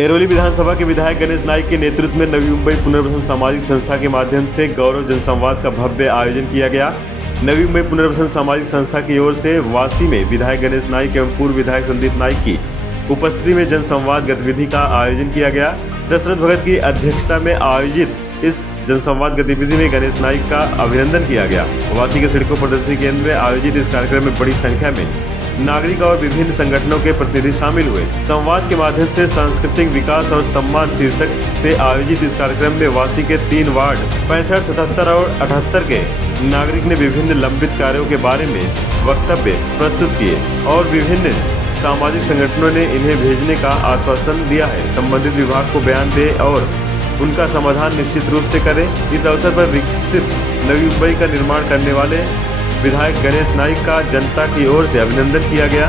एरोली विधानसभा के विधायक गणेश नाइक के नेतृत्व में नवी मुंबई पुनर्वसन सामाजिक संस्था के माध्यम से गौरव जनसंवाद का भव्य आयोजन किया गया। नवी मुंबई पुनर्वसन सामाजिक संस्था की ओर से वासी में विधायक गणेश नाइक एवं पूर्व विधायक संदीप नाइक की उपस्थिति में जनसंवाद गतिविधि का आयोजन किया गया। दशरथ भगत की अध्यक्षता में आयोजित इस जनसंवाद गतिविधि में गणेश नाइक का अभिनंदन किया गया। वासी के सड़कों प्रदर्शनी केंद्र में आयोजित इस कार्यक्रम में बड़ी संख्या में नागरिक और विभिन्न संगठनों के प्रतिनिधि शामिल हुए। संवाद के माध्यम से सांस्कृतिक विकास और सम्मान शीर्षक से आयोजित इस कार्यक्रम में वासी के 3 वार्ड 65, 77 और 78 के नागरिक ने विभिन्न लंबित कार्यों के बारे में वक्तव्य प्रस्तुत किए और विभिन्न सामाजिक संगठनों ने इन्हें भेजने का आश्वासन दिया है। संबंधित विभाग को बयान दे और उनका समाधान निश्चित रूप से करें। इस अवसर पर विकसित नवी मुंबई का निर्माण करने वाले विधायक गणेश नाइक का जनता की ओर से अभिनंदन किया गया।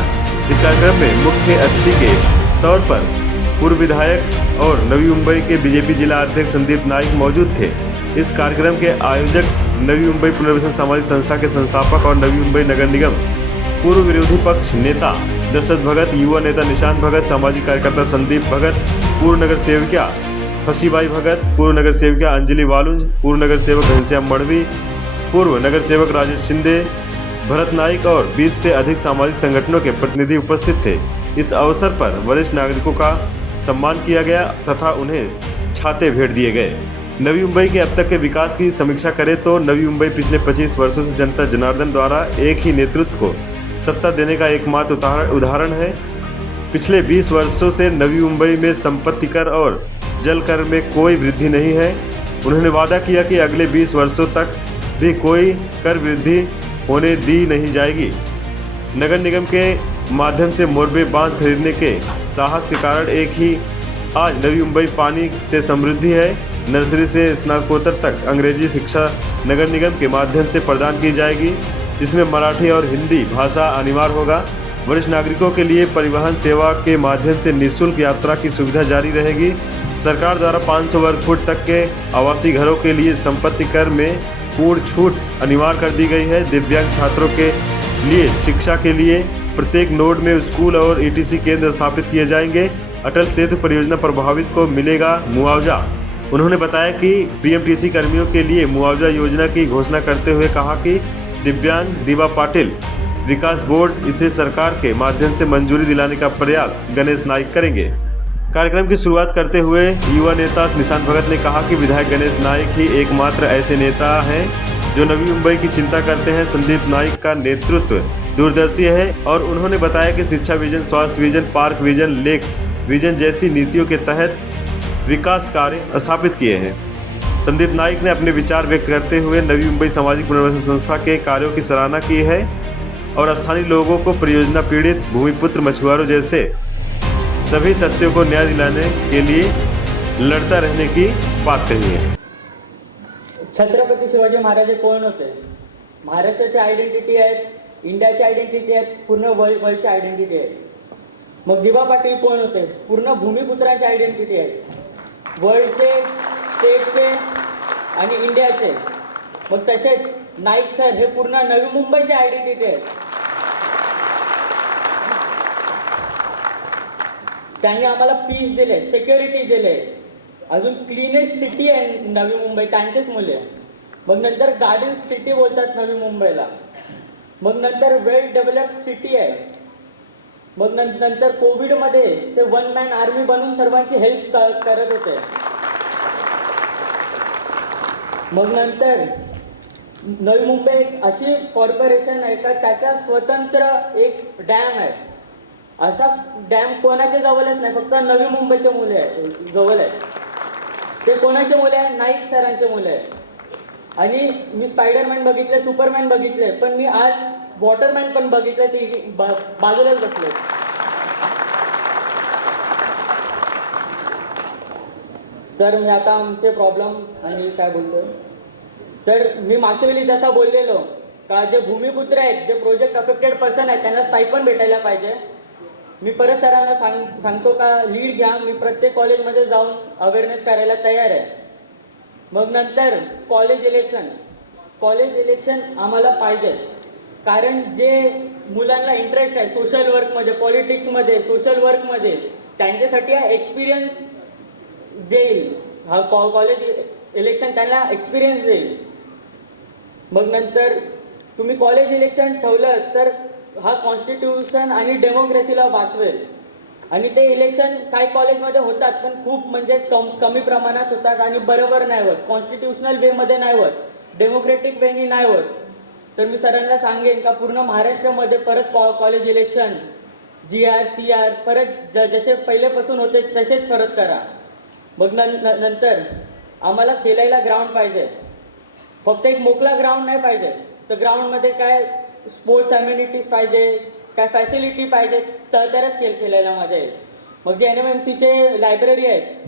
इस कार्यक्रम में मुख्य अतिथि के तौर पर पूर्व विधायक और नवी मुंबई के बीजेपी जिला अध्यक्ष संदीप नाइक मौजूद थे। इस कार्यक्रम के आयोजक नवी मुंबई पुनर्वसन सामाजिक संस्था के संस्थापक और नवी मुंबई नगर निगम पूर्व विरोधी पक्ष नेता दशरथ भगत, युवा नेता निशांत भगत, सामाजिक कार्यकर्ता संदीप भगत, पूर्व नगर सेविका फसीबाई भगत, पूर्व नगर सेविका अंजलि वालुंज, पूर्व नगर सेवक घनश्याम मड़वी, पूर्व नगर सेवक राजेश शिंदे, भरत नाइक और 20 से अधिक सामाजिक संगठनों के प्रतिनिधि उपस्थित थे। इस अवसर पर वरिष्ठ नागरिकों का सम्मान किया गया तथा उन्हें छाते भेंट दिए गए। नवी मुंबई के अब तक के विकास की समीक्षा करें तो नवी मुंबई पिछले 25 वर्षों से जनता जनार्दन द्वारा एक ही नेतृत्व को सत्ता देने का एकमात्र उदाहरण है। पिछले 20 वर्षों से नवी मुंबई में संपत्ति कर और जल कर में कोई वृद्धि नहीं है। उन्होंने वादा किया कि अगले 20 वर्षों तक भी कोई कर वृद्धि होने दी नहीं जाएगी। नगर निगम के माध्यम से मोरबे बांध खरीदने के साहस के कारण एक ही आज नवी मुंबई पानी से समृद्धि है। नर्सरी से स्नातकोत्तर तक अंग्रेजी शिक्षा नगर निगम के माध्यम से प्रदान की जाएगी, जिसमें मराठी और हिंदी भाषा अनिवार्य होगा। वरिष्ठ नागरिकों के लिए परिवहन सेवा के माध्यम से निःशुल्क यात्रा की सुविधा जारी रहेगी। सरकार द्वारा 500 वर्ग फुट तक के आवासीय घरों के लिए संपत्ति कर में पूर्ण छूट अनिवार्य कर दी गई है। दिव्यांग छात्रों के लिए शिक्षा के लिए प्रत्येक नोड में स्कूल और ईटीसी केंद्र स्थापित किए जाएंगे। अटल सेतु परियोजना प्रभावित को मिलेगा मुआवजा। उन्होंने बताया कि बीएमटीसी कर्मियों के लिए मुआवजा योजना की घोषणा करते हुए कहा कि दिव्यांग दीवा पाटिल विकास बोर्ड इसे सरकार के माध्यम से मंजूरी दिलाने का प्रयास गणेश नाइक करेंगे। कार्यक्रम की शुरुआत करते हुए युवा नेता निशांत भगत ने कहा कि विधायक गणेश नाइक ही एकमात्र ऐसे नेता हैं जो नवी मुंबई की चिंता करते हैं। संदीप नाइक का नेतृत्व दूरदर्शी है और उन्होंने बताया कि शिक्षा विजन, स्वास्थ्य विजन, पार्क विजन, लेक विजन जैसी नीतियों के तहत विकास कार्य स्थापित किए हैं। संदीप नाइक ने अपने विचार व्यक्त करते हुए नवी मुंबई सामाजिक पुनर्वसन संस्था के कार्यों की सराहना की है और स्थानीय लोगों को परियोजना पीड़ित भूमिपुत्र मछुआरों जैसे सभी तथ्यों को न्याय दिलाने के लिए लड़ता रहने की बात कही है। छत्रपती शिवाजी महाराज कोण होते? महाराष्ट्राची आयडेंटिटी आहेत, इंडियाची आयडेंटिटी आहेत, पूर्ण वर्ल्डची आयडेंटिटी आहे। मग दिवा पाटील कोण होते? पूर्ण भूमिपुत्रांची आयडेंटिटी आहे, वर्ल्डचे, स्टेटचे आणि इंडियाचे। मग तसेच नाईक सर हे पूर्ण नवी मुंबईची आयडेंटिटी आहे। त्यांनी आम्हाला पीस दिले, सिक्युरिटी दिले, अजून क्लीनेस्ट सिटी आहे नवी मुंबई, त्यांचेच मुले। मग नंतर गार्डन सिटी बोलतात नवी मुंबईला। मग नंतर वेल डेव्हलप्ड सिटी आहे। मग नंतर कोविडमध्ये ते 1 मॅन आर्मी बनवून सर्वांची हेल्प करत होते। मग नंतर नवी मुंबई एक अशी कॉर्पोरेशन आहे का त्याचा स्वतंत्र एक डॅम आहे। असा डॅम कोणाच्या जवळच नाही, फक्त नवी मुंबईचे मुले आहे जवळ आहे। ते कोणाचे मुले आहे? नाईक सरांचे मुले आहे। आणि मी स्पायडरमॅन बघितले, सुपरमॅन बघितले, पण मी आज वॉटरमॅन पण बघितले, ते बाजूलाच बसले। तर मी आता आमचे प्रॉब्लेम आणि काय बोलतो, तर मी मागच्या वेळी जसा बोललेलो का जे भूमिपुत्र आहेत, जे प्रोजेक्ट अफेक्टेड पर्सन आहेत, त्यांना स्टायपंड भेटायला पाहिजे। मी परत सरांना सांगतो का लीड घ्या, मी प्रत्येक कॉलेजमध्ये जाऊन अवेअरनेस करायला तयार आहे। मग नंतर कॉलेज इलेक्शन आम्हाला पाहिजे, कारण जे मुलांना इंटरेस्ट आहे सोशल वर्कमध्ये, पॉलिटिक्समध्ये, सोशल वर्कमध्ये, त्यांच्यासाठी हा एक्सपिरियन्स देईल, हा कॉलेज इलेक्शन त्यांना एक्सपिरियन्स देईल. मग नंतर तुम्ही कॉलेज इलेक्शन ठेवलं तर हा कॉन्स्टिट्यूशन आणि डेमोक्रेसीला वाचवेल. आणि ते इलेक्शन काही कॉलेजमध्ये होतात पण खूप म्हणजे कमी प्रमाणात होतात आणि बरोबर नाही होत, कॉन्स्टिट्यूशनल वेमध्ये नाही होत, डेमोक्रेटिक वेनी नाही होत. तर मी सरांना सांगेन का पूर्ण महाराष्ट्रामध्ये परत कॉलेज इलेक्शन GR CR परत जसे पहिलेपासून होते तसेच परत करा. मग नंतर आम्हाला खेळायला ग्राउंड पाहिजे, फक्त एक मोकळा ग्राउंड नाही पाहिजे. तर ग्राउंडमध्ये काय स्पोर्ट्स अम्युनिटीज पाहिजे, काय फॅसिलिटी पाहिजे, तरच खेळायला मजा येईल. मग जे NMMCचे लायब्ररी आहेत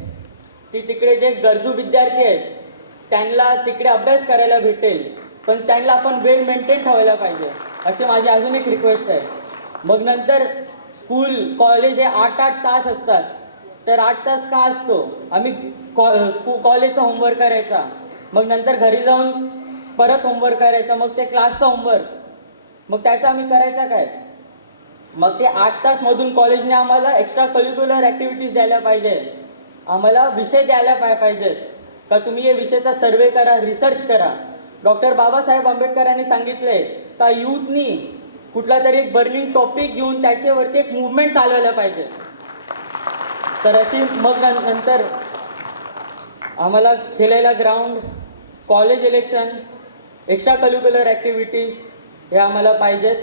ती तिकडे जे गरजू विद्यार्थी आहेत त्यांना तिकडे अभ्यास करायला भेटेल, पण त्यांना आपण वेळ मेंटेन ठेवायला पाहिजे, अशी माझी अजून एक रिक्वेस्ट आहे. मग नंतर स्कूल कॉलेज हे 8-8 तास असतात, तर 8 तास का असतो? आम्ही कॉलेजचा होमवर्क करायचा, मग नंतर घरी जाऊन परत होमवर्क करायचा, मग ते क्लासचा होमवर्क, मग त्याचं आम्ही करायचा काय? मग ते 8 तासमधून कॉलेजने आम्हाला एक्स्ट्रा करिक्युलर ॲक्टिव्हिटीज द्यायला पाहिजे, आम्हाला विषय द्यायला पाहिजेत का तुम्ही हे विषयाचा सर्वे करा, रिसर्च करा. डॉक्टर बाबासाहेब आंबेडकरांनी सांगितलंय का यूथनी कुठला तरी एक बर्निंग टॉपिक घेऊन त्याच्यावरती एक मूवमेंट चालवायला पाहिजे. तर अशी मग नंतर आम्हाला खेळायला ground, college election, extra curricular activities हे आम्हाला पाहिजेत.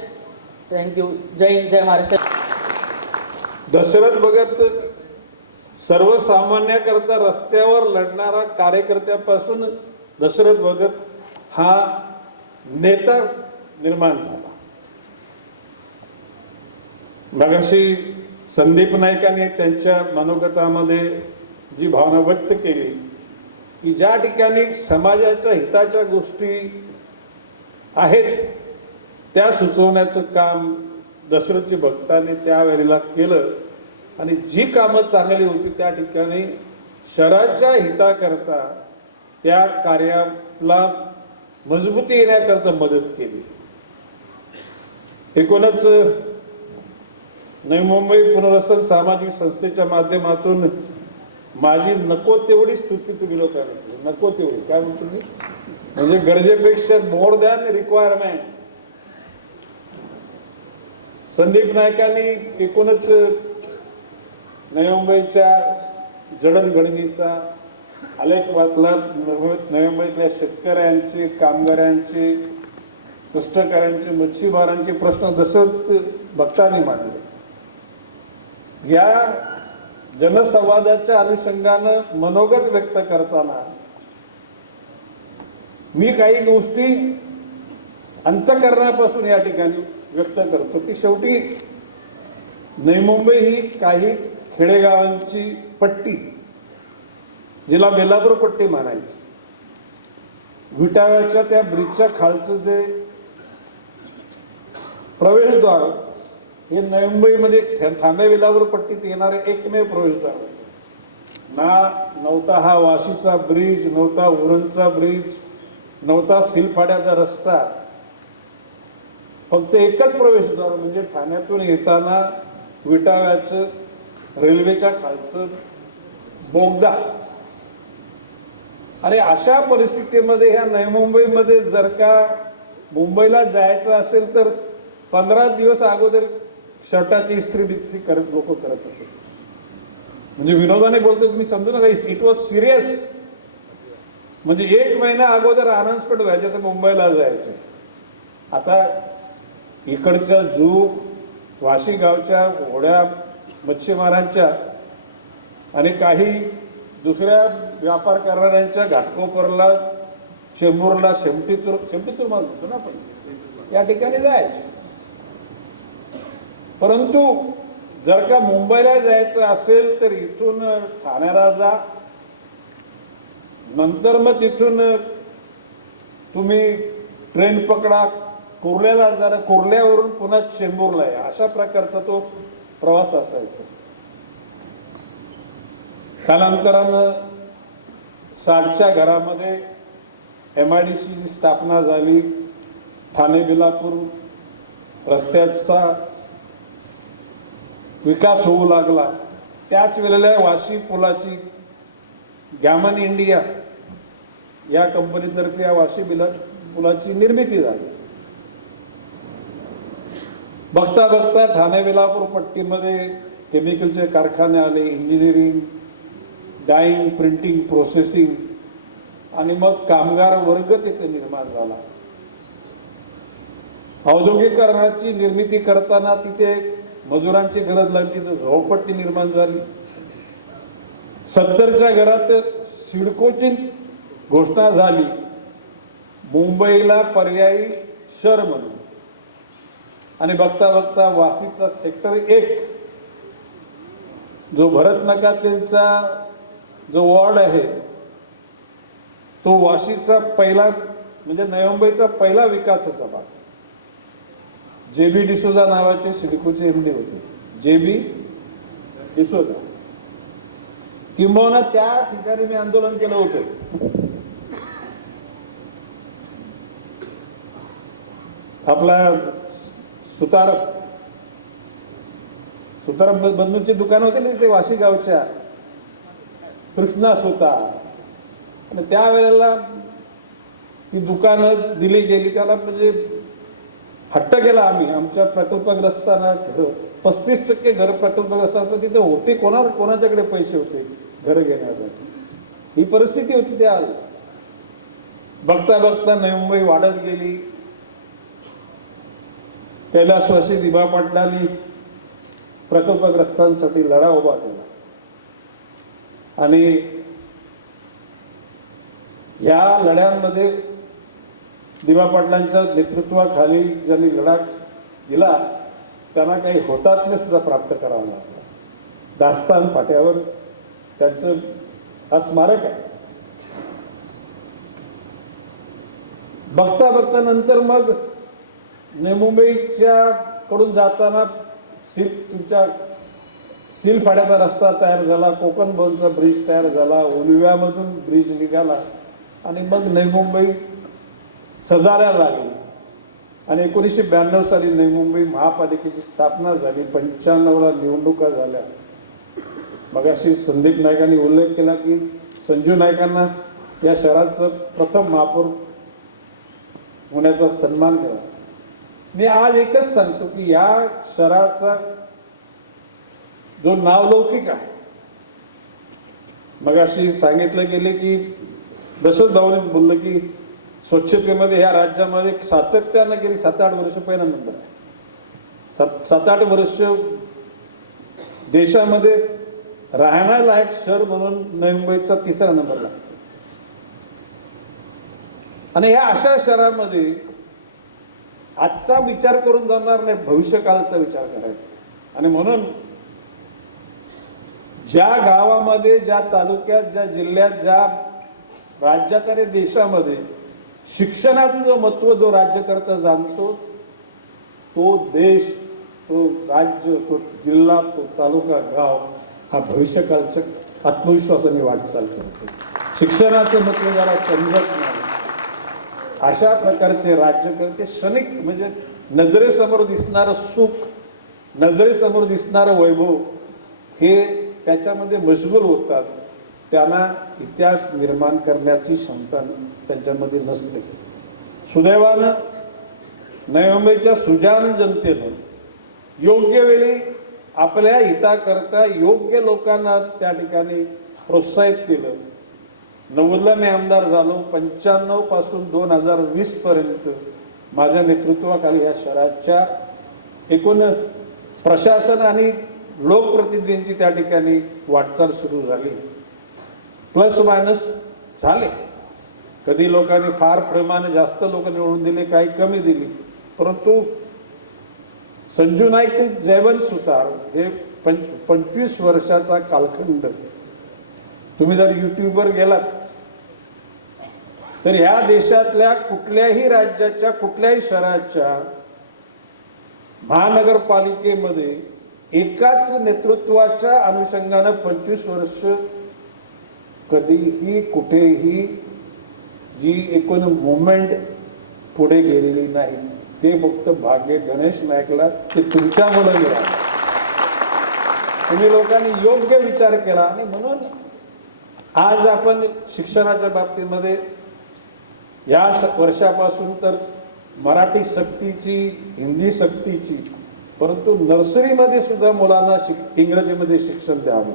थँक्यू. जय हिंद, जय महाराष्ट्र. दशरथ भगत सर्वसामान्याकरता रस्त्यावर लढणारा कार्यकर्त्यापासून दशरथ भगत हा नेता निर्माण झाला. मगाशी संदीप नाईकांनी त्यांच्या मनोगतामध्ये जी भावना व्यक्त केली की ज्या ठिकाणी समाजाच्या हिताच्या गोष्टी आहेत त्या सुचवण्याचं काम दशरथजी भक्तांनी त्यावेळेला केलं आणि जी कामं चांगली होती त्या ठिकाणी शहराच्या हिताकरता त्या कार्याला मजबूती येण्याकरता मदत केली. एकूणच नवी मुंबई पुनर्वसन सामाजिक संस्थेच्या माध्यमातून माझी नको तेवढी स्तुती तुम्ही लोकांनी केली, नको तेवढी, काय म्हणतो मी, म्हणजे गरजेपेक्षा मोर दॅन रिक्वायरमेंट. संदीप नाईकांनी एकूणच नवी मुंबईच्या जडणघडणीचा आलेख वाचला. नवी मुंबईतल्या शेतकऱ्यांचे, कामगारांचे, कष्टकऱ्यांचे, मच्छीमारांचे प्रश्न दशरथ भक्तांनी मांडले. या जनसंवादाच्या अनुषंगानं मनोगत व्यक्त करताना मी काही गोष्टी अंतःकरणापासून या ठिकाणी व्यक्त करतो की शेवटी नवी मुंबई ही काही खेडेगावांची पट्टी, जिला बेलापूर पट्टी म्हणायची, विटाव्याच्या त्या ब्रिजच्या खालचं जे प्रवेशद्वार हे नवी मुंबईमध्ये ठाणे बेलापूर पट्टीत येणारे एकमेव प्रवेशद्वार नव्हता. हा वाशीचा ब्रिज नव्हता, उरणचा ब्रिज नव्हता, सिलफाड्याचा रस्ता, फक्त एकच प्रवेशद्वार म्हणजे ठाण्यातून येताना विटाव्याचं रेल्वेच्या खालचं बोगदा. आणि अशा परिस्थितीमध्ये ह्या नवी मुंबईमध्ये जर का मुंबईला जायचं असेल तर 15 दिवस अगोदर शर्टाची इस्त्री बिस्त्री करत लोक करत असत. म्हणजे विनोदाने बोलतो तुम्ही समजू नका, इट वॉज सिरियस. म्हणजे 1 महिना अगोदर अनाउन्समेंट व्हायचं तर मुंबईला जायचं. आता इकडच्या जू वाशी गावच्या होड्या मच्छीमारांच्या आणि काही दुसऱ्या व्यापार करणाऱ्यांच्या घाटकोपरला, चेंबूरला, शेमटीतूर म्हणतो ना आपण, या ठिकाणी जायचे. परंतु जर का मुंबईला जायचं असेल तर इथून ठाण्याला जा, नंतर मग तिथून तुम्ही ट्रेन पकडा, कुर्ल्याला जा, कुर्ल्यावरून पुन्हा चेंबूरला या, अशा प्रकारचा तो प्रवास असायचा. कालांतरानं 60च्या घरामध्ये MIDCची स्थापना झाली, ठाणे बेलापूर रस्त्याचा विकास होऊ लागला त्याच वेळेला वाशी पुलाची गॅमन इंडिया या कंपनीतर्फे या वाशी पुलाची निर्मिती झाली. बघता बघता ठाणे वेलापूर पट्टीमध्ये केमिकलचे कारखाने आले, इंजिनिअरिंग, डाईंग, प्रिंटिंग, प्रोसेसिंग आणि मग कामगार वर्ग तिथे निर्माण झाला. औद्योगिकरणाची निर्मिती करताना तिथे मजुरांची गरज लागली, तर झोपडपट्टी निर्माण झाली. 70च्या घरात सिडकोची घोषणा झाली मुंबईला पर्यायी शहर म्हणून. आणि बघता बघता वाशीचा सेक्टर 1 जो भरत नकातेचा जो वॉर्ड आहे तो वाशीचा पहिला म्हणजे नवी मुंबईचा पहिला विकासाचा भाग. JB डिसोजा नावाचे सिडकोचे MD होते, JB डिसोजा. किंबहुना त्या ठिकाणी मी आंदोलन केलं होतं. आपला सुतार बंधूंची दुकान होती ना ते वाशी गावच्या, कृष्णा सुतार. आणि त्यावेळेला ती दुकानं दिली गेली, त्याला म्हणजे हट्ट केला आम्ही. आमच्या प्रकल्पग्रस्तांना 35% घर प्रकल्पग्रस्तांचं तिथे होते, कोणाच्याकडे पैसे होते घर घेण्यासाठी. ही परिस्थिती होती त्या. बघता बघता नवी मुंबई वाढत गेली. कैलासवासी दिबा पाटलांनी प्रकल्पग्रस्तांसाठी लढा उभा केला आणि या लढ्यांमध्ये दिबा पाटलांच्या नेतृत्वाखाली ज्यांनी लढा दिला त्यांना काही हुतात्म्य सुद्धा प्राप्त करावं लागलं. दास्तान फाट्यावर त्यांचं हा स्मारक आहे. बघता बघता नंतर मग नवी मुंबईच्या कडून जाताना तुमच्या स्टील फाड्याचा रस्ता तयार झाला, कोकण भवनचा ब्रिज तयार झाला, उलव्यामधून ब्रिज निघाला आणि मग नवी मुंबई सजायला लागली. आणि 1992 साली नवी मुंबई महापालिकेची स्थापना झाली. 95ला निवडणुका झाल्या. मगाशी संदीप नाईकांनी उल्लेख केला की संजू नाईकांना या शहराचं प्रथम महापौर होण्याचा सन्मान केला. मी आज एकच सांगतो की या शहराचा जो नावलौकिक आहे, मगाशी सांगितलं गेले की दशरथ भाऊने बोललं की स्वच्छतेमध्ये ह्या राज्यामध्ये सातत्यानं गेली 7-8 वर्ष पहिला नंबर आहे. 7-8 वर्ष देशामध्ये राहण्यालायक शहर म्हणून नवी मुंबईचा 3रा नंबर लागतो. आणि ह्या अशा शहरामध्ये आजचा विचार करून जाणार नाही, भविष्यकाळाचा विचार करायचा. आणि म्हणून ज्या गावामध्ये, ज्या तालुक्यात, ज्या जिल्ह्यात, ज्या राज्यात आणि देशामध्ये शिक्षणाचं जो महत्व जो राज्यकर्ता जाणतो, तो देश, तो राज्य, तो जिल्हा, तो तालुका, गाव हा भविष्यकाळच्या आत्मविश्वासाने वाटचाल करतो. शिक्षणाचं महत्व जरा समजत नाही. अशा प्रकारचे राज्यकर्ते क्षणिक म्हणजे नजरेसमोर दिसणारं सुख, नजरेसमोर दिसणारं वैभव हे त्याच्यामध्ये मशगूल होतात. त्यांना इतिहास निर्माण करण्याची क्षमता त्यांच्यामध्ये नसते. सुदैवानं नवी मुंबईच्या सुजाण जनतेनं योग्य वेळी आपल्या हिताकरता योग्य लोकांना त्या ठिकाणी प्रोत्साहित केलं. 90ला मी आमदार झालो. 95 पासून 2020 पर्यंत माझ्या नेतृत्वाखाली या शहराच्या एकूण प्रशासन आणि लोकप्रतिनिधींची त्या ठिकाणी वाटचाल सुरू झाली. प्लस मायनस झाले. कधी लोकांनी फार प्रेमाने जास्त लोक निवडून दिले, काही कमी दिली. परंतु संजू नाईक ते जयवंत सुतार हे 25 वर्षाचा कालखंड तुम्ही जर युट्यूबवर गेलात तर ह्या देशातल्या कुठल्याही राज्याच्या, कुठल्याही शहराच्या महानगरपालिकेमध्ये एकाच नेतृत्वाच्या अनुषंगानं 25 वर्ष कधीही कुठेही जी एकूण मुवमेंट पुढे गेलेली नाही. ते फक्त भाग्य गणेश नाईकला ते तुमच्यामुळे मिळालं. तुम्ही लोकांनी योग्य विचार केला आणि म्हणून आज आपण शिक्षणाच्या बाबतीमध्ये या वर्षापासून तर मराठी सक्तीची, हिंदी सक्तीची, परंतु नर्सरीमध्ये सुद्धा मुलांना इंग्रजीमध्ये शिक्षण द्यावं.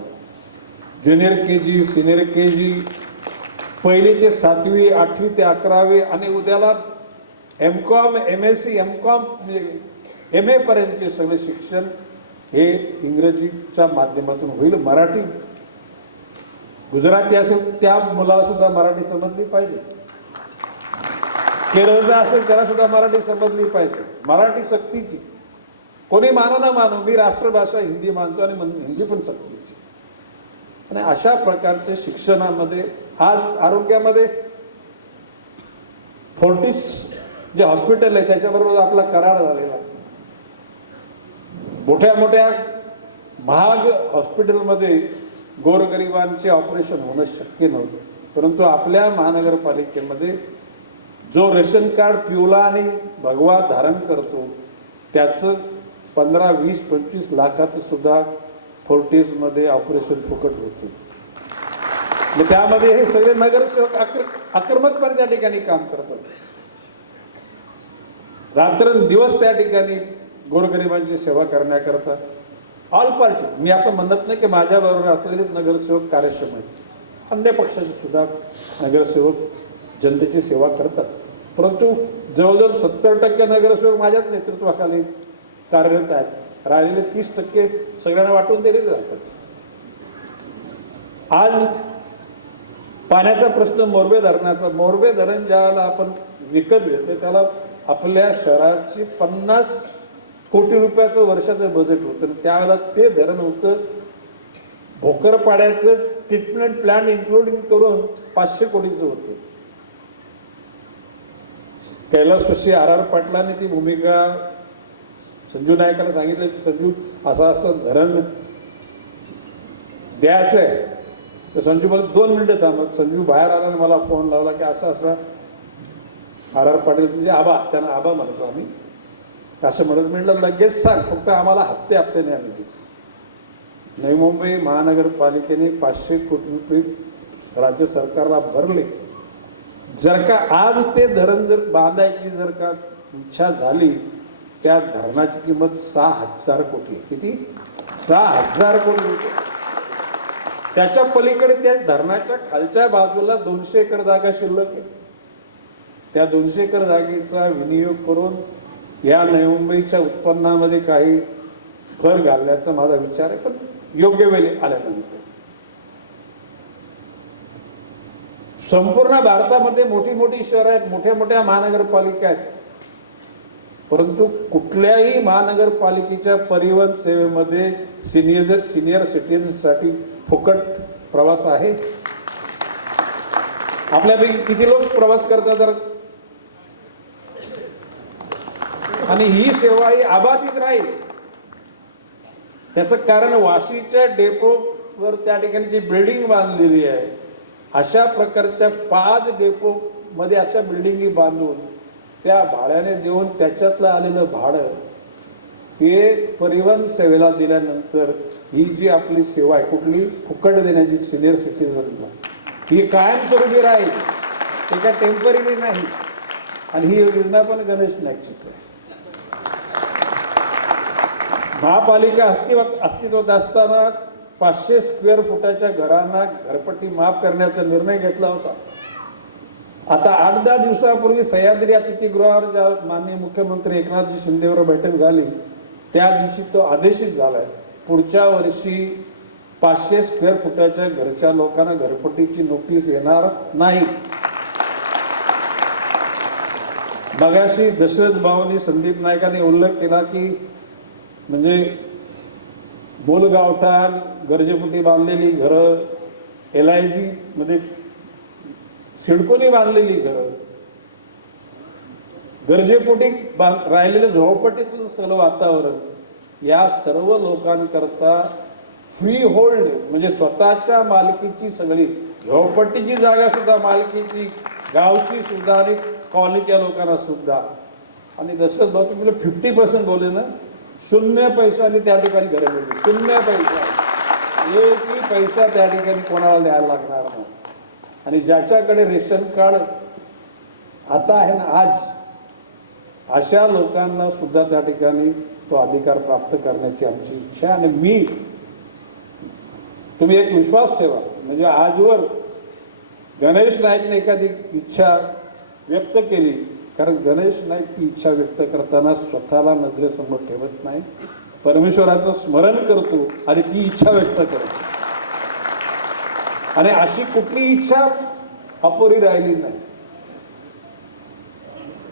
ज्युनियर KG, सिनियर KG, 1ली ते 7वी, 8वी ते 11वी आणि उद्याला MCOM, MSc, MCOM, MA पर्यंतचे सगळे शिक्षण हे इंग्रजीच्या माध्यमातून होईल. मराठी गुजराती असेल त्या मुलाला सुद्धा मराठी समजली पाहिजे, केरळचा असेल त्याला सुद्धा मराठी समजली पाहिजे. मराठी सक्तीची, कोणी मानो ना मानो, मी राष्ट्रभाषा हिंदी मानतो आणि हिंदी पण सक्तीची. आणि अशा प्रकारचे शिक्षणामध्ये आज आरोग्यामध्ये फोर्टिस जे हॉस्पिटल आहे त्याच्याबरोबर आपला करार झालेला आहे. मोठ्या मोठ्या महाग हॉस्पिटलमध्ये गोरगरिबांचे ऑपरेशन होणं शक्य नव्हतं, परंतु आपल्या महानगरपालिकेमध्ये जो रेशन कार्ड पिवळा आणि भगवा धारण करतो त्याचं 15, 20, 25 लाखाचं सुद्धा फोर्टिसमध्ये ऑपरेशन फुकट होतं. मग त्यामध्ये हे सगळे नगरसेवक आक्रमकपणे त्या ठिकाणी काम करतात. रात्रंदिवस त्या ठिकाणी गोरगरिबांची सेवा करण्याकरता ऑल पार्टी, मी असं म्हणत नाही की माझ्याबरोबर असलेले नगरसेवक कार्यक्षम आहेत, अन्य पक्षाचे सुद्धा नगरसेवक जनतेची सेवा करतात. परंतु जवळजवळ 70% नगरसेवक माझ्याच नेतृत्वाखाली कार्यरत आहेत. राहिलेले 30% सगळ्यांना वाटून दिले जातात. आज पाण्याचा प्रश्न, मोरबे धरणाचा, मोरबे धरण ज्यावेळेला आपण विकत घेतले त्याला आपल्या शहराची 50 कोटी रुपयाचं वर्षाचं बजेट होतं. त्यावेळेला ते धरण होतं भोकरपाड्याचं ट्रीटमेंट प्लॅन इन्क्लुडिंग करून 500 कोटीचं होतं. कैलासवासी RR पाटलांनी ती भूमिका संजू नायकाला सांगितलं की संजू असं धरण द्यायचं आहे. तर संजू मला 2 मिनिटं थांबत. संजू बाहेर आला आणि मला फोन लावला की असं RR पाटील म्हणजे आबा, त्यांना आबा म्हणतो आम्ही, असं म्हणत म्हटलं लगेच सांग, फक्त आम्हाला हप्त्याने आम्ही. नवी मुंबई महानगरपालिकेने 500 कोटी रुपये राज्य सरकारला भरले. जर का आज ते धरण जर बांधायची जर का इच्छा झाली, त्या धरणाची किंमत 6,000 कोटी. किती? 6,000 कोटी रुपये. त्याच्या पलीकडे त्या धरणाच्या खालच्या बाजूला 200 एकर जागा शिल्लक आहे. त्या 200 एकर जागेचा विनियोग करून या नवी मुंबईच्या उत्पन्नामध्ये काही भर घालण्याचा माझा विचार आहे, पण योग्य वेळी आल्यानंतर. संपूर्ण भारतामध्ये मोठी मोठी शहरं आहेत, मोठ्या मोठ्या महानगरपालिका आहेत, परंतु कुठल्याही महानगरपालिकेच्या परिवहन सेवेमध्ये सिनियर सिटीजनसाठी फुकट प्रवास आहे? आपल्यापैकी किती लोक प्रवास करतात? तर आणि ही सेवा ही अबाधित राहील. त्याचं कारण वाशीच्या डेपोवर त्या ठिकाणी जी बिल्डिंग बांधलेली आहे, अशा प्रकारच्या 5 डेपो मध्ये अशा बिल्डिंगी बांधून त्या भाड्याने देऊन त्याच्यातलं आलेलं भाडं हे परिवहन सेवेला दिल्यानंतर ही जी आपली सेवा आहे कुठली फुकट देण्याची सिनियर सिटीजनला, ही कायमस्वरूपी राहील, ते काय टेम्पररी नाही. आणि ही योजना पण गणेश नाईकचीच आहे. महापालिका अस्तित्वात असताना 500 स्क्वेअर फुटाच्या घरांना घरपट्टी माफ करण्याचा निर्णय घेतला होता. आता 8-10 दिवसापूर्वी सह्याद्री अतिथीगृहावर ज्या माननीय मुख्यमंत्री एकनाथजी शिंदेवर बैठक झाली त्या दिवशी तो आदेशित झालाय. पुढच्या वर्षी 500 स्क्वेअर फुटाच्या घरच्या लोकांना घरपट्टीची नोटीस येणार नाही. मगाशी दशरथ भाऊनी, संदीप नायकांनी उल्लेख केला की म्हणजे बोलगावठाण, गरजेपोटी बांधलेली घरं, LIG मध्ये सिडकोनी बांधलेली घरं, गरजेपोटी राहिलेलं झोपडपट्टीतलं सगळं वातावरण, या सर्व लोकांकरता फ्री होल्ड म्हणजे स्वतःच्या मालकीची सगळी झोपडपट्टीची जागा सुद्धा मालकीची, गावची सुद्धा आणि कॉलनीच्या लोकांना सुद्धा. आणि दशरथ भाऊ तुम्ही 50% बोलले ना, 0 पैशाने त्या ठिकाणी घरं मिळली, 0 पैसा. एकही पैसा त्या ठिकाणी कोणाला द्यायला लागणार नाही. आणि ज्याच्याकडे रेशन कार्ड आता आहे ना आज, अशा लोकांना सुद्धा त्या ठिकाणी तो अधिकार प्राप्त करण्याची आमची इच्छा आहे. आणि तुम्ही एक विश्वास ठेवा, म्हणजे आजवर गणेश नाईकने एखादी इच्छा व्यक्त केली, कारण गणेश नाईक ती इच्छा व्यक्त करताना स्वतःला नजरेसमोर ठेवत नाही, परमेश्वराचं स्मरण करतो आणि ती इच्छा व्यक्त करतो. आणि अशी कुठली इच्छा अपुरी राहिली नाही.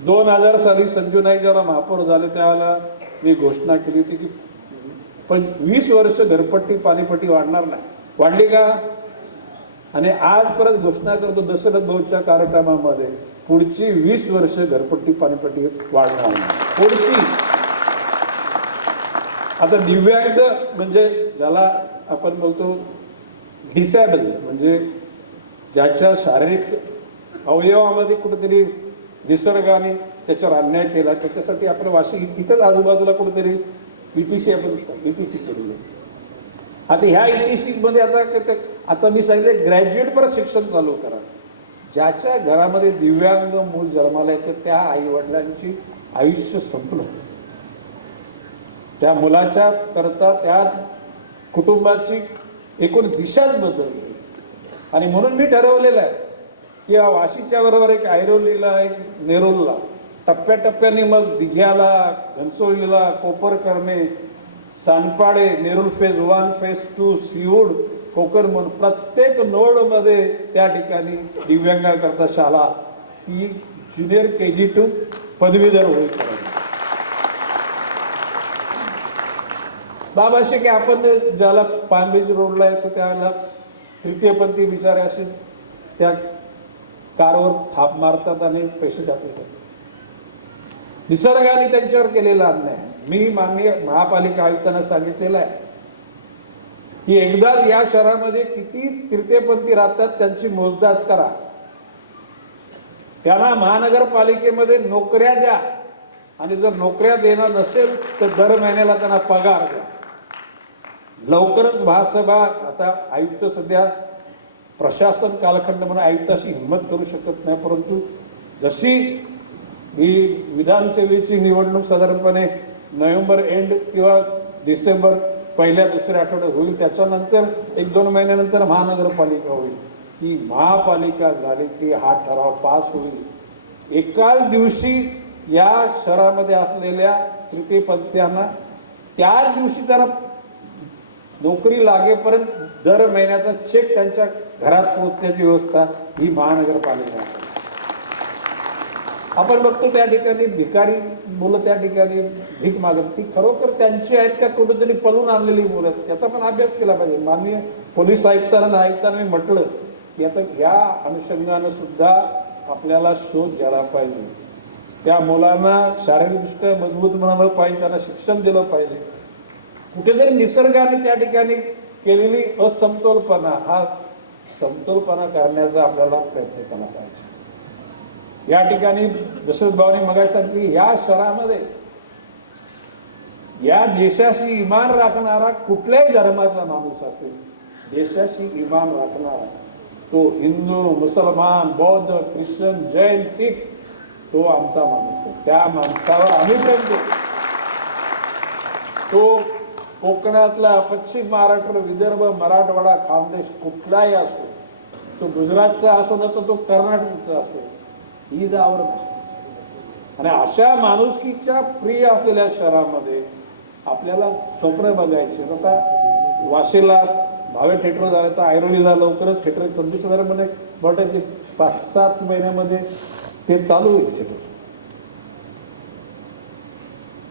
2000 साली संजू नाईक जेव्हा महापौर झाले त्यावेळेला मी घोषणा केली होती की 20 वर्ष घरपट्टी पाणीपट्टी वाढणार नाही. वाढली का? आणि आज परत घोषणा करतो दशरथ भाऊच्या कार्यक्रमामध्ये, पुढची 20 वर्ष घरपट्टी पाणीपट्टी वाढणार नाही. पुढची. आता दिव्यांग म्हणजे ज्याला आपण बोलतो डिसेबल, म्हणजे ज्याच्या शारीरिक अवयवामध्ये कुठेतरी निसर्गाने त्याच्यावर अन्याय केला, त्याच्यासाठी आपण वाशी इथंच आजूबाजूला कुठेतरी ETC आपण ETC केलेलं. आता ह्या ETC मध्ये आता मी सांगितले ग्रॅज्युएट परत शिक्षण चालू करा. ज्याच्या घरामध्ये दिव्यांग मूल जन्माला येतं त्या आई वडिलांची आयुष्य संपलं. त्या मुलाच्या करता त्या कुटुंबाची एकूण दिशाच बदलली. आणि म्हणून मी ठरवलेलं आहे की या वाशीच्या बरोबर एक ऐरोलीला, एक नेरुलला, टप्प्याटप्प्याने मग दिघ्याला, घनसोलीला, कोपरकर्णे, सानपाडे, नेरुल फेज 1, फेज 2, सीऊड, कोकरमन, प्रत्येक नोडमध्ये त्या ठिकाणी दिव्यांगाकरता शाळा ही ज्युनियर KG to पदवीधर होईपर्यंत. बाबाशी की आपण ज्याला पानबीच रोडला येतो त्यावेळेला तृतीयपंथी बिचारे असे त्या कारवर थाप मारतात आणि पैसे जातात. निसर्गाने त्यांच्यावर केलेला अन्याय. मी माननीय महापालिका आयुक्तांना सांगितलेलं आहे की एकदाच या शहरामध्ये किती तृतीयपंथी राहतात त्यांची मोजदाद करा. त्यांना महानगरपालिकेमध्ये नोकऱ्या द्या, आणि जर नोकऱ्या देणार नसेल तर दर महिन्याला त्यांना पगार द्या. लवकरच महासभा, आता आयुक्त सध्या प्रशासन कालखंड म्हणून आयुक्ताशी हिंमत करू शकत नाही, परंतु जशी ही विधानसभेची निवडणूक साधारणपणे नोव्हेंबर एंड किंवा डिसेंबर पहिल्या दुसऱ्या आठवड्यात होईल, त्याच्यानंतर 1-2 महिन्यानंतर महानगरपालिका होईल. ही महापालिका झाली की हा ठराव पास होईल. एकाच दिवशी या शहरामध्ये असलेल्या तृतीयपंथीयांना त्याच दिवशी त्यांना नोकरी लागेपर्यंत दर महिन्याचा चेक त्यांच्या घरात पोहोचण्याची व्यवस्था ही महानगरपालिका आहे. आपण बघतो त्या ठिकाणी भिकारी मुलं त्या ठिकाणी भीक मागत, ती खरोखर त्यांची आहेत का कुठेतरी पळून आणलेली मुलं, त्याचा पण अभ्यास केला पाहिजे. माननीय पोलीस आयुक्तांना मी म्हटलं की आता या अनुषंगानं सुद्धा आपल्याला शोध घ्यायला पाहिजे. त्या मुलांना शारीरिकदृष्ट्या मजबूत बनवलं पाहिजे, त्यांना शिक्षण दिलं पाहिजे. कुठेतरी निसर्गाने त्या ठिकाणी केलेली असमतोलपणा, हा समतोलपणा करण्याचा आपल्याला प्रयत्न केला पाहिजे. या ठिकाणी दशरथ भाऊनी मगाशी सांगितलं, या शहरामध्ये या देशाशी इमान राखणारा कुठल्याही धर्माचा माणूस असेल, देशाशी इमान राखणारा, तो हिंदू, मुसलमान, बौद्ध, ख्रिश्चन, जैन, शीख, तो आमचा माणूस आहे. त्या माणसावर आम्ही प्रेम करतो. तो कोकणातला, पश्चिम महाराष्ट्र, विदर्भ, मराठवाडा, खानदेश कुठलाही असो, तो गुजरातचा असो ना तो कर्नाटकचा असो, ही जावर. आणि अशा माणुसकीच्या प्रिय असलेल्या शहरामध्ये आपल्याला स्वप्न बघायचे. आता वाशीला भावे थिएटर झालं, तर ऐरोलीला लवकरच थिएटर संदीप मध्ये वाटत 5-7 महिन्यामध्ये ते चालू होईल थिएटर.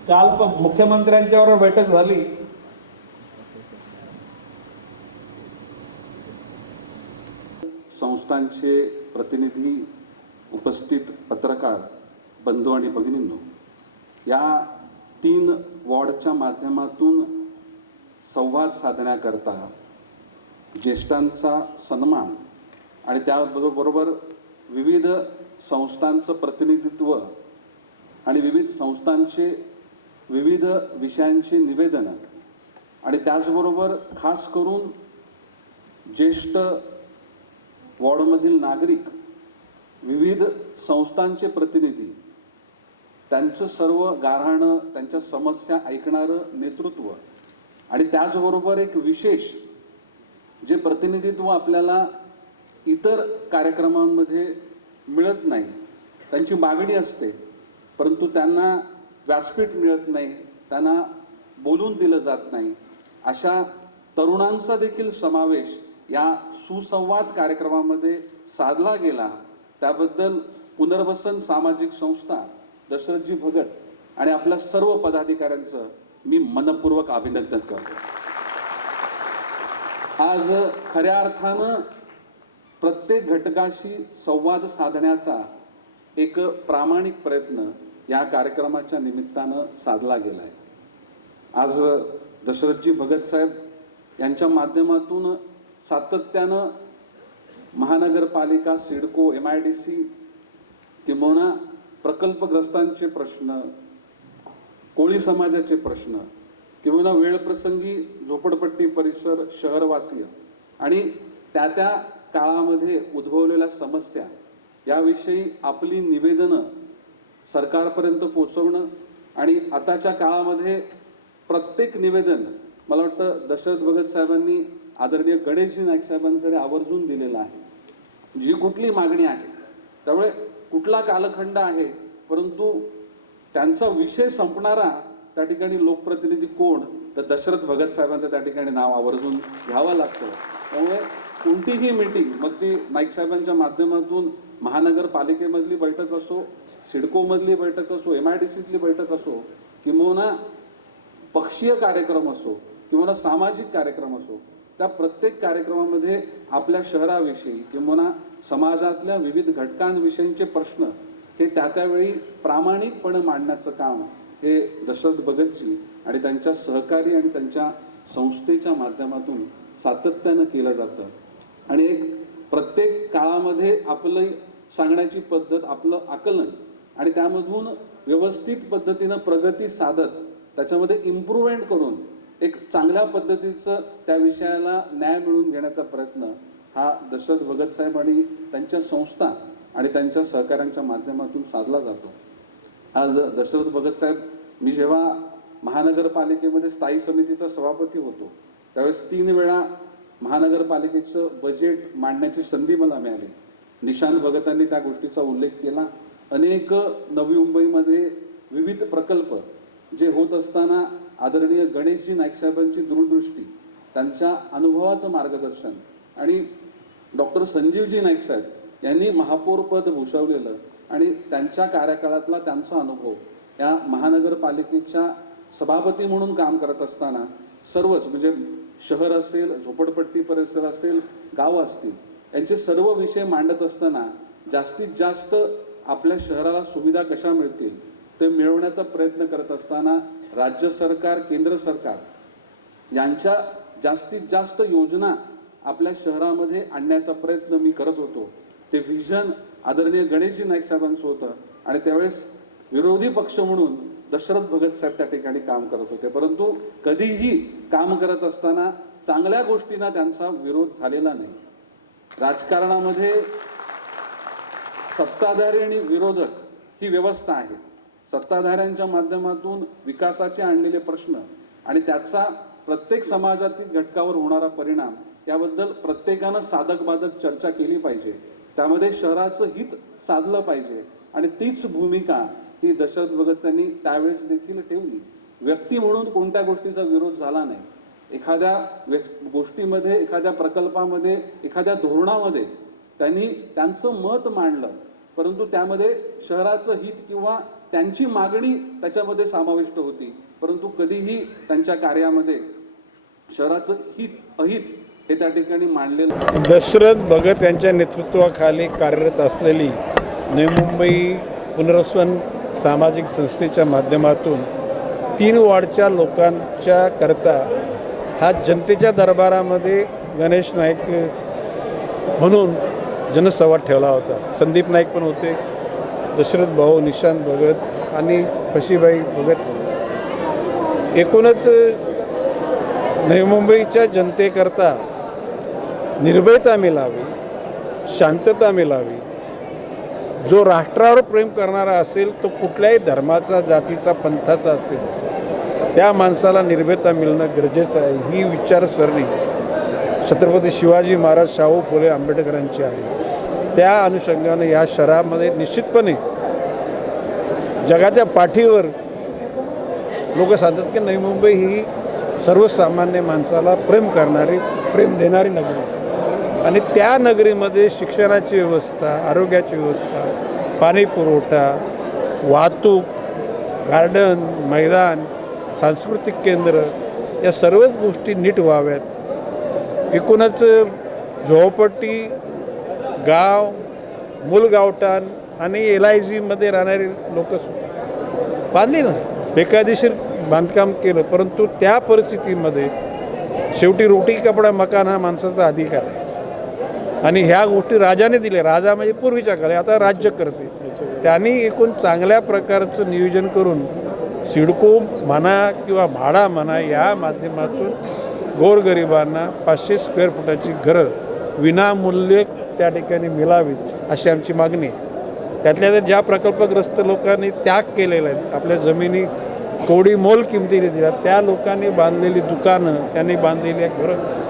काल पण मुख्यमंत्र्यांच्यावर बैठक झाली. संस्थांचे प्रतिनिधी, उपस्थित पत्रकार बंधू आणि भगिनींनो, या 3 वॉर्डच्या माध्यमातून संवाद साधण्याकरता ज्येष्ठांचा सन्मान आणि त्याबरोबर विविध संस्थांचं प्रतिनिधित्व आणि विविध संस्थांचे विविध विषयांचे निवेदनं आणि त्याचबरोबर खास करून ज्येष्ठ वॉर्डमधील नागरिक, विविध संस्थांचे प्रतिनिधी, त्यांचं सर्व गाऱ्हाणं, त्यांच्या समस्या ऐकणारं नेतृत्व आणि त्याचबरोबर एक विशेष जे प्रतिनिधित्व आपल्याला इतर कार्यक्रमांमध्ये मिळत नाही. त्यांची मागणी असते परंतु त्यांना व्यासपीठ मिळत नाही, त्यांना बोलून दिलं जात नाही. अशा तरुणांचा देखील समावेश या सुसंवाद कार्यक्रमामध्ये साधला गेला. त्याबद्दल पुनर्वसन सामाजिक संस्था, दशरथजी भगत आणि आपल्या सर्व पदाधिकाऱ्यांचं मी मनपूर्वक अभिनंदन करतो. आज खऱ्या अर्थानं प्रत्येक घटकाशी संवाद साधण्याचा एक प्रामाणिक प्रयत्न या कार्यक्रमाच्या निमित्तानं साधला गेला आहे. आज दशरथजी भगत साहेब यांच्या माध्यमातून सातत्यानं महानगरपालिका, सिडको, MIDC किंवा प्रकल्पग्रस्तांचे प्रश्न, कोळी समाजाचे प्रश्न किंवा वेळप्रसंगी झोपडपट्टी परिसर, शहरवासीय आणि त्या काळामध्ये उद्भवलेल्या समस्या याविषयी आपली निवेदनं सरकारपर्यंत पोहोचवणं आणि आताच्या काळामध्ये प्रत्येक निवेदन मला वाटतं दशरथ भगत साहेबांनी आदरणीय गणेशजी नाईक साहेबांकडे आवर्जून दिलेलं आहे. जी कुठली मागणी आहे, त्यामुळे कुठला कालखंड आहे, परंतु त्यांचा विषय संपणारा त्या ठिकाणी लोकप्रतिनिधी कोण, तर दशरथ भगत साहेबांचं त्या ठिकाणी नाव आवर्जून घ्यावं लागतं. त्यामुळे कोणतीही मीटिंग, मग ती नाईक साहेबांच्या माध्यमातून महानगरपालिकेमधली बैठक असो, सिडकोमधली बैठक असो, MIDCतली बैठक असो किंवा पक्षीय कार्यक्रम असो किंवा सामाजिक कार्यक्रम असो, त्या प्रत्येक कार्यक्रमामध्ये आपल्या शहराविषयी किंवा समाजातल्या विविध घटकांविषयीचे प्रश्न हे त्यावेळी प्रामाणिकपणे मांडण्याचं काम हे दशरथ भगतजी आणि त्यांच्या सहकारी आणि त्यांच्या संस्थेच्या माध्यमातून सातत्यानं केलं जातं. आणि एक प्रत्येक काळामध्ये आपलं सांगण्याची पद्धत, आपलं आकलन आणि त्यामधून व्यवस्थित पद्धतीनं प्रगती साधत त्याच्यामध्ये इम्प्रूव्हमेंट करून एक चांगल्या पद्धतीचं त्या विषयाला न्याय मिळवून घेण्याचा प्रयत्न हा दशरथ भगत साहेब आणि त्यांच्या संस्था आणि त्यांच्या सहकाऱ्यांच्या माध्यमातून साधला जातो. आज दशरथ भगत साहेब, मी जेव्हा महानगरपालिकेमध्ये स्थायी समितीचा सभापती होतो त्यावेळेस 3 वेळा महानगरपालिकेचं बजेट मांडण्याची संधी मला मिळाली. निशांत भगतांनी त्या गोष्टीचा उल्लेख केला. अनेक नवी मुंबईमध्ये विविध प्रकल्प जे होत असताना आदरणीय गणेशजी नाईक साहेबांची दूरदृष्टी, त्यांच्या अनुभवाचं मार्गदर्शन आणि डॉक्टर संजीवजी नाईक साहेब यांनी महापौरपद भूषवलेलं आणि त्यांच्या कार्यकाळातला त्यांचा अनुभव या महानगरपालिकेच्या सभापती म्हणून काम करत असताना सर्वच म्हणजे शहर असेल, झोपडपट्टी परिसर असेल, गाव असतील, यांचे सर्व विषय मांडत असताना जास्तीत जास्त आपल्या शहराला सुविधा कशा मिळतील ते मिळवण्याचा प्रयत्न करत असताना राज्य सरकार, केंद्र सरकार यांच्या जास्तीत जास्त योजना आपल्या शहरामध्ये आणण्याचा प्रयत्न मी करत होतो. ते व्हिजन आदरणीय गणेशजी नाईक साहेबांचं होतं आणि त्यावेळेस विरोधी पक्ष म्हणून दशरथ भगत साहेब त्या ठिकाणी काम करत होते. परंतु कधीही काम करत असताना चांगल्या गोष्टींना त्यांचा विरोध झालेला नाही. राजकारणामध्ये सत्ताधारी आणि विरोधक ही व्यवस्था आहे. सत्ताधाऱ्यांच्या माध्यमातून विकासाचे आणलेले प्रश्न आणि त्याचा प्रत्येक समाजातील घटकावर होणारा परिणाम याबद्दल प्रत्येकानं साधक बाधक चर्चा केली पाहिजे. त्यामध्ये शहराचं हित साधलं पाहिजे आणि तीच भूमिका ही दशरथ भगत यांनी त्यावेळेस देखील ठेवली. व्यक्ती म्हणून कोणत्या गोष्टीचा विरोध झाला नाही. एखाद्या गोष्टीमध्ये, एखाद्या प्रकल्पामध्ये, एखाद्या धोरणामध्ये त्यांनी त्यांचं मत मांडलं, परंतु त्यामध्ये शहराचं हित किंवा त्यांची मागणी त्याच्यामध्ये समाविष्ट होती. परंतु कधीही त्यांच्या कार्यामध्ये शहराचं हित अहित हे त्या ठिकाणी मांडलेलं. दशरथ भगत यांच्या नेतृत्वाखाली कार्यरत असलेली नवी मुंबई पुनर्वसन सामाजिक संस्थेच्या माध्यमातून 3 वॉर्डच्या लोकांच्या करता हा जनतेच्या दरबारामध्ये गणेश नाईक म्हणून जनसंवाद ठेवला होता. संदीप नाईक पण होते, दशरथ भाऊ, निशांत भगत आणि फशीबाई भगत. एकूणच नवी मुंबईच्या जनतेकरता निर्भयता मिळावी, शांतता मिळावी. जो राष्ट्रावर प्रेम करणारा असेल तो कुठल्याही धर्माचा, जातीचा, पंथाचा असेल त्या माणसाला निर्भयता मिळणं गरजेचं आहे. ही विचारसरणी छत्रपती शिवाजी महाराज, शाहू फुले आंबेडकरांची आहे. त्या अनुषंगाने या शहरामध्ये निश्चितपणे जगाच्या पाठीवर लोक सांगतात की नवी मुंबई ही सर्वसामान्य माणसाला प्रेम करणारी, प्रेम देणारी नगरी आहे. आणि त्या नगरीमध्ये शिक्षणाची व्यवस्था, आरोग्याची व्यवस्था, पाणी पुरवठा, वाहतूक, गार्डन, मैदान, सांस्कृतिक केंद्र या सर्वच गोष्टी नीट व्हाव्यात. एकूणच झोपडपट्टी, गाव, मूलगावठाण आणि LIGमध्ये राहणारी लोकंसुद्धा बांधली ना, बेकायदेशीर बांधकाम केलं, परंतु त्या परिस्थितीमध्ये शेवटी रोटी कपडा मकान हा माणसाचा अधिकार आहे. आणि ह्या गोष्टी राजाने दिल्या. राजा म्हणजे पूर्वीच्या काळी, आता राज्य करते. त्यांनी एकूण चांगल्या प्रकारचं नियोजन करून सिडको म्हणा किंवा म्हाडा म्हणा या माध्यमातून गोरगरिबांना 500 स्क्वेअर फुटाची घरं विनामूल्य त्या ठिकाणी मिळावीत अशी आमची मागणी आहे. त्यातल्या त्यात ज्या प्रकल्पग्रस्त लोकांनी त्याग केलेला आहे, आपल्या जमिनी कोडी मोल किमतीने दिल्या, त्या लोकांनी बांधलेली दुकानं, त्यांनी बांधलेली घरं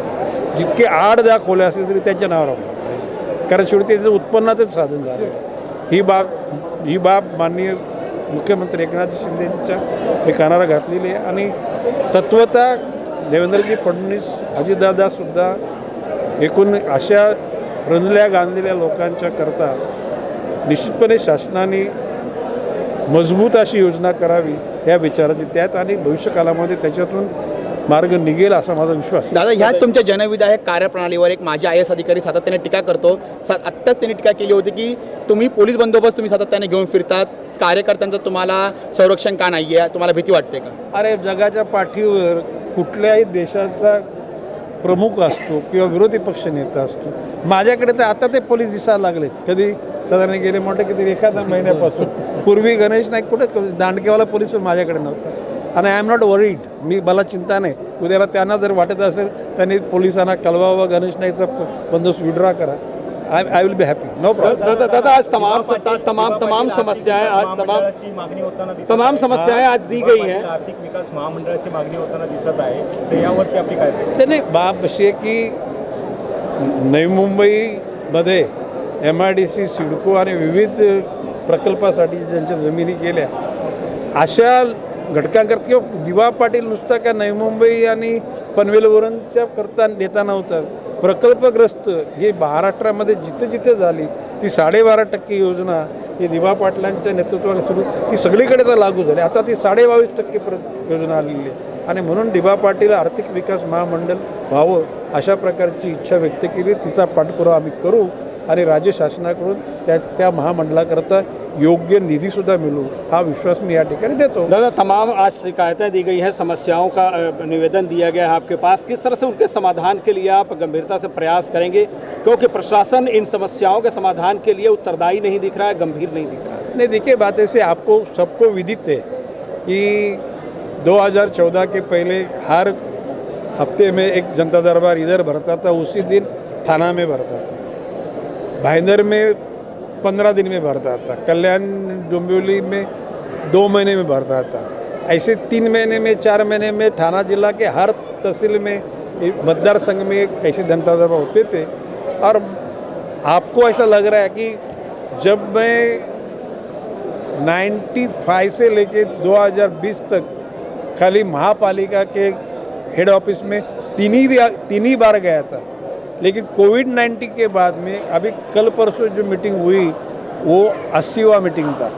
जितके 8-10 खोल्या असतील तरी त्यांच्या नावावर पाहिजे, कारण शेवटी त्याचं उत्पन्नाचंच साधन झालं. ही बाब माननीय मुख्यमंत्री एकनाथ शिंदेंच्या हे कानाला घातलेली आहे. आणि तत्वतः देवेंद्रजी फडणवीस, अजितदादासुद्धा एकूण अशा रंजल्या गांधलेल्या लोकांच्या करता निश्चितपणे शासनाने मजबूत अशी योजना करावी या विचाराची त्यात, आणि भविष्यकालामध्ये त्याच्यातून मार्ग निघेल असा माझा विश्वास आहे. दादा, ह्या तुमच्या जनविधायक कार्यप्रणालीवर एक माझे IAS अधिकारी सातत्याने टीका करतो. आत्ताच त्यांनी टीका केली होती की तुम्ही पोलीस बंदोबस्त तुम्ही सातत्याने घेऊन फिरतात, कार्यकर्त्यांचं तुम्हाला संरक्षण का नाही आहे, तुम्हाला भीती वाटते का? अरे, जगाच्या पाठीवर कुठल्याही देशाचा प्रमुख असतो किंवा विरोधी पक्ष नेता असतो, माझ्याकडे तर आता ते पोलीस दिसायला लागलेत. कधी साधारण गेले मोठे किती एखाद्या महिन्यापासून. पूर्वी गणेश नाईक कुठे दांडकेवाला पोलीस पण माझ्याकडे नव्हता. आणि आय एम नॉट वरीड, मला चिंता नाही. उद्याला त्यांना जर वाटत असेल त्यांनी पोलिसांना कळवावं, गणेश नाईकचा बंदोबस्त विड्रॉ करा. I will be happy, no problem. दादा, आज तमाम समस्याएं आज दी गई हैं. आर्थिक विकास महामंडळाची मागणी होताना दिसत आहे, तर यावरती आपली काय? ते नाही, बाब अशी आहे की नवी मुंबईमध्ये MIDC, सिडको आणि विविध प्रकल्पासाठी ज्यांच्या जमिनी केल्या, अशा घटकांकरता किंवा दिवा पाटील नुसता का नवी मुंबई आणि पनवेलवरूनच्या करता नेता नव्हता. प्रकल्पग्रस्त हे महाराष्ट्रामध्ये जिथे जिथे झाली ती 12.5% योजना ही दिवा पाटलांच्या नेतृत्वाला सुरू, ती सगळीकडे तर लागू झाली. आता ती 22.5% योजना आलेली आहे. आणि म्हणून दिवा पाटील आर्थिक विकास महामंडळ व्हावं अशा प्रकारची इच्छा व्यक्त केली. तिचा पाठपुरावा आम्ही करू आणि राज्य शासनाकडून त्या महामंडळाकरता योग्य निधीसुद्धा मिळू हा विश्वास मी या ठिकाणी देतो. दादा, तमाम आज शिकायतें दी गई हैं, समस्याओं का निवेदन दिया गया है आपके पास. किस तरह से उनके समाधान के लिए आप गंभीरता से प्रयास करेंगे, क्योंकि प्रशासन इन समस्याओं के समाधान के लिए उत्तरदायी नहीं दिख रहा है, गंभीर नहीं दिख रहा है? नहीं, देखिए, बात ऐसे आपको सबको विदित है कि 2014 के पहले हर हफ्ते में एक जनता दरबार इधर भरता था, उसी दिन थाना में भरता था. भाईंदर में 15 दिन में भरता था. कल्याण डोंबिवली में 2 महीने में भरता था. ऐसे 3 महीने में, 4 महीने में थाना जिला के हर तहसील में, मतदार संघ में ऐसे जनता दरबार होते थे. और आपको ऐसा लग रहा है कि जब मैं 95 से लेके 2020 तक खाली महापालिका के हेड ऑफिस में तीन ही बार गया था. लेकिन कोविड-19 के बाद में अभी कल परसों जो मीटिंग हुई वो 80वां मीटिंग था.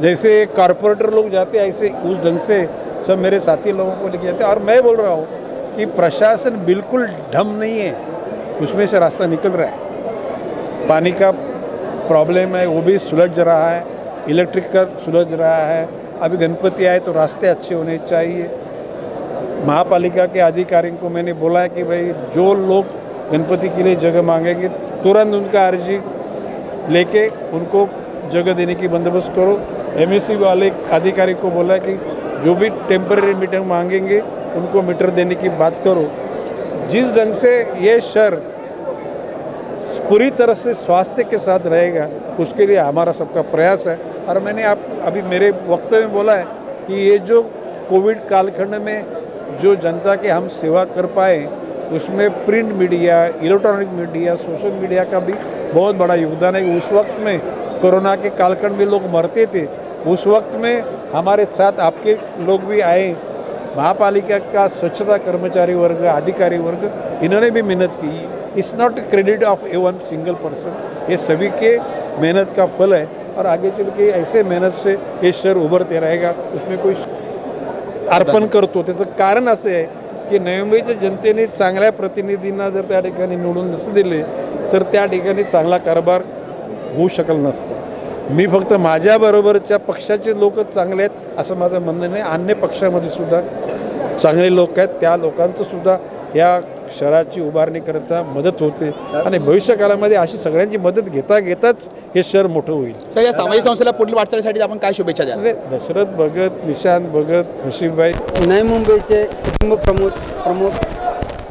जैसे कॉरपोरेटर लोग जाते ऐसे उस ढंग से सब मेरे साथी लोगों को लेके जाते. और मैं बोल रहा हूँ कि प्रशासन बिल्कुल ढम नहीं है, उसमें से रास्ता निकल रहा है. पानी का प्रॉब्लम है वो भी सुलझ रहा है, इलेक्ट्रिक का सुलझ रहा है. अभी गणपति आए तो रास्ते अच्छे होने चाहिए. महापालिका के अधिकारियों को मैंने बोला है कि भाई जो लोग गणपति के लिए जगह मांगेंगे तुरंत उनका अर्जी लेके उनको जगह देने की बंदोबस्त करो. MSC वाले अधिकारी को बोला है कि जो भी टेम्पररी मीटर मांगेंगे उनको मीटर देने की बात करो. जिस ढंग से ये शहर पूरी तरह से स्वास्थ्य के साथ रहेगा, उसके लिए हमारा सबका प्रयास है। और मैंने अभी मेरे वक्तव्य में बोला है कि ये जो कोविड कालखंड में जो जनता के हम सेवा कर पाए, उसमें print media, electronic media, social media का भी बहुत बड़ा योगदान है। उस वक्त में कोरोना के कालखंड में लोग मरते थे, उस वक्त में हमारे साथ आपके लोग भी आए, महापालिका का स्वच्छता कर्मचारी वर्ग, अधिकारी वर्ग, इन्होंने भी मेहनत की। It's not credit of A one single person, ये सभी के मेहनत का फल है। और आगे चल के ऐसे मेहनत से हे शहर उभरते रहेगा, उसमें कोई अर्पण करतो। त्याचं कारण असं आहे की नवी मुंबईच्या जनतेने चांगल्या प्रतिनिधींना जर त्या ठिकाणी निवडून नसं दिले तर त्या ठिकाणी चांगला कारभार होऊ शकल नसतं। मी फक्त माझ्याबरोबरच्या पक्षाचे लोक चांगले आहेत असं माझं म्हणणं नाही, अन्य पक्षामध्ये सुद्धा चांगले लोक आहेत, त्या लोकांचं सुद्धा या शहराची उभारणी करता मदत होते आणि भविष्यकाळामध्ये अशी सगळ्यांची मदत घेताच हे शहर मोठं होईल। सर, या सामाजिक संस्थेला पुढील वाटचालीसाठी आपण काय शुभेच्छा द्याल? दशरथ भगत, निशांत भगत, हशीबाई, नवी मुंबईचे कुटुंब प्रमुख नवी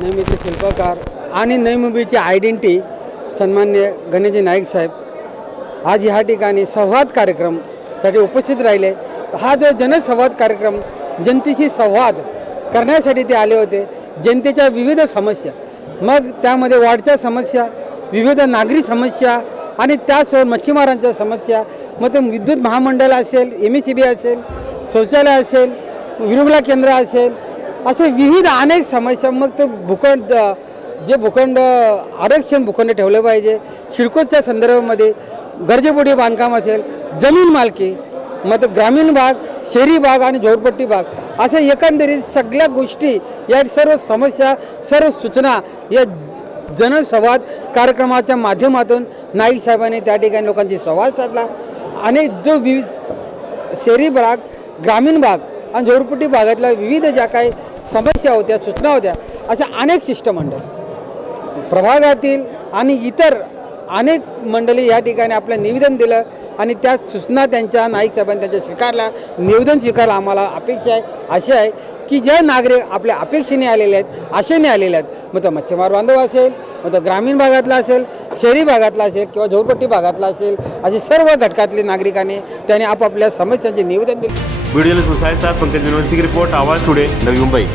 मुंबईचे शिल्पकार आणि नवी मुंबईची आयडेंटिटी सन्मान्य गणेशजी नाईक साहेब आज ह्या ठिकाणी संवाद कार्यक्रमसाठी उपस्थित राहिले। हा जो जनसंवाद कार्यक्रम जनतेशी संवाद करण्यासाठी ते आले होते। जनतेच्या विविध समस्या, मग त्यामध्ये वाढच्या समस्या, विविध नागरी समस्या आणि त्यासोबत मच्छीमारांच्या समस्या, मग ते विद्युत महामंडळ असेल, MSEB असेल, शौचालय असेल, विरुगला केंद्र असेल, असे विविध अनेक समस्या। मग ते भूखंड आरक्षण भूखंड ठेवलं पाहिजे, सिडकोच्या संदर्भामध्ये गरजेपोटी बांधकाम असेल, जमीन मालकी, मग ग्रामीण भाग, शहरी भाग आणि झोपडपट्टी भाग, अशा एकंदरीत सगळ्या गोष्टी, या सर्व समस्या, सर्व सूचना या जनसंवाद कार्यक्रमाच्या माध्यमातून नाईक साहेबांनी त्या ठिकाणी लोकांशी संवाद साधला आणि जो शहरी भाग, ग्रामीण भाग आणि झोपडपट्टी भागातल्या विविध ज्या काही समस्या होत्या, सूचना होत्या, अशा अनेक शिष्टमंडळ प्रभागातील आणि इतर अनेक मंडळी या ठिकाणी आपलं निवेदन दिलं आणि त्या सूचना त्यांच्या नाईक साहेबांनी त्यांच्या स्वीकारल्या। निवेदन स्वीकारलं आम्हाला अपेक्षा आहे अशी आहे की जे नागरिक आपल्या अपेक्षेने आलेले आहेत, आशेने आलेले आहेत, मग तो मच्छीमार बांधव असेल, मग तो ग्रामीण भागातला असेल, शहरी भागातला असेल किंवा झोपडपट्टी भागातला असेल, असे सर्व घटकातले नागरिकांनी त्यांनी आपापल्या समस्यांचे निवेदन दिले। वीडियो जर्नलिस्ट मुसाई साथ पंकज विनोद सिंह की रिपोर्ट, आवाज टुडे, नवी मुंबई।